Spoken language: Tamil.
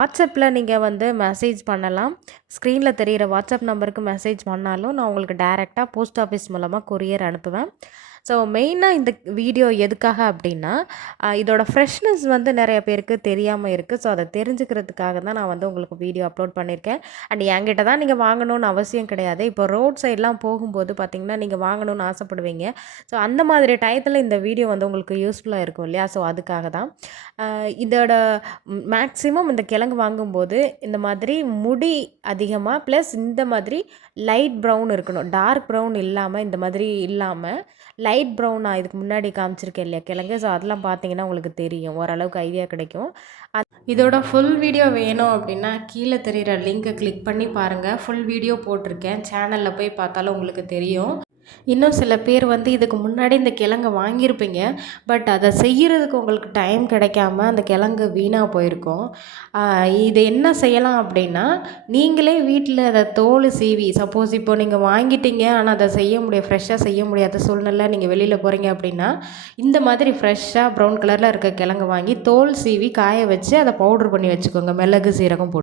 வாட்ஸ்அப்பில் நீங்கள் வந்து மெசேஜ் பண்ணலாம். ஸ்க்ரீனில் தெரிகிற வாட்ஸ்அப் நம்பருக்கு மெசேஜ் பண்ணாலும் நான் உங்களுக்கு டைரெக்டாக போஸ்ட் ஆஃபீஸ் மூலமாக கொரியர் அனுப்புவேன். ஸோ மெயினாக இந்த வீடியோ எதுக்காக அப்படின்னா, இதோட ஃப்ரெஷ்னஸ் வந்து நிறைய பேருக்கு தெரியாமல் இருக்குது. ஸோ அதை தெரிஞ்சுக்கிறதுக்காக தான் நான் வந்து உங்களுக்கு வீடியோ அப்லோட் பண்ணியிருக்கேன். அண்ட் என்கிட்ட தான் நீங்கள் வாங்கணும்னு அவசியம் கிடையாது. இப்போ ரோட் சைட்லாம் போகும்போது பார்த்தீங்கன்னா, நீங்கள் வாங்கணும்னு ஆசைப்படுவீங்க. ஸோ அந்த மாதிரி டயத்தில் இந்த வீடியோ வந்து உங்களுக்கு யூஸ்ஃபுல்லாக இருக்கும் இல்லையா? ஸோ அதுக்காக தான். இதோட மேக்ஸிமம் இந்த கிழங்கு வாங்கும்போது இந்த மாதிரி முடி அதிகமாக ப்ளஸ் இந்த மாதிரி லைட் ப்ரௌன் இருக்கணும். டார்க் ப்ரௌன் இல்லாமல், இந்த மாதிரி இல்லாமல் லைட் ப்ரௌன் நான் இதுக்கு முன்னாடி காமிச்சிருக்கேன் இல்லையா கிழங்கு. ஸோ அதெல்லாம் பார்த்தீங்கன்னா உங்களுக்கு தெரியும், ஓரளவுக்கு ஐடியா கிடைக்கும். இதோட ஃபுல் வீடியோ வேணும் அப்படின்னா கீழே தெரிகிற லிங்கை கிளிக் பண்ணி பாருங்கள். ஃபுல் வீடியோ போட்டிருக்கேன், சேனலில் போய் பார்த்தாலும் உங்களுக்கு தெரியும். இன்னும் சில பேர் வந்து இதுக்கு முன்னாடி இந்த கிழங்க வாங்கியிருப்பீங்க. பட் அதை செய்கிறதுக்கு உங்களுக்கு டைம் கிடைக்காம அந்த கிழங்கு வீணாக போயிருக்கும். இது என்ன செய்யலாம் அப்படின்னா, நீங்களே வீட்டில் அதை தோல் சீவி, சப்போஸ் இப்போ நீங்கள் வாங்கிட்டீங்க ஆனால் அதை செய்ய முடியாது, ஃப்ரெஷ்ஷாக செய்ய முடியாத சூழ்நிலை, நீங்கள் வெளியில் போகிறீங்க அப்படின்னா இந்த மாதிரி ஃப்ரெஷ்ஷாக ப்ரௌன் கலரில் இருக்க கிழங்கு வாங்கி தோல் சீவி காய வச்சு அதை பவுட்ரு பண்ணி வச்சுக்கோங்க, மிளகு சீரகம் போட்டு.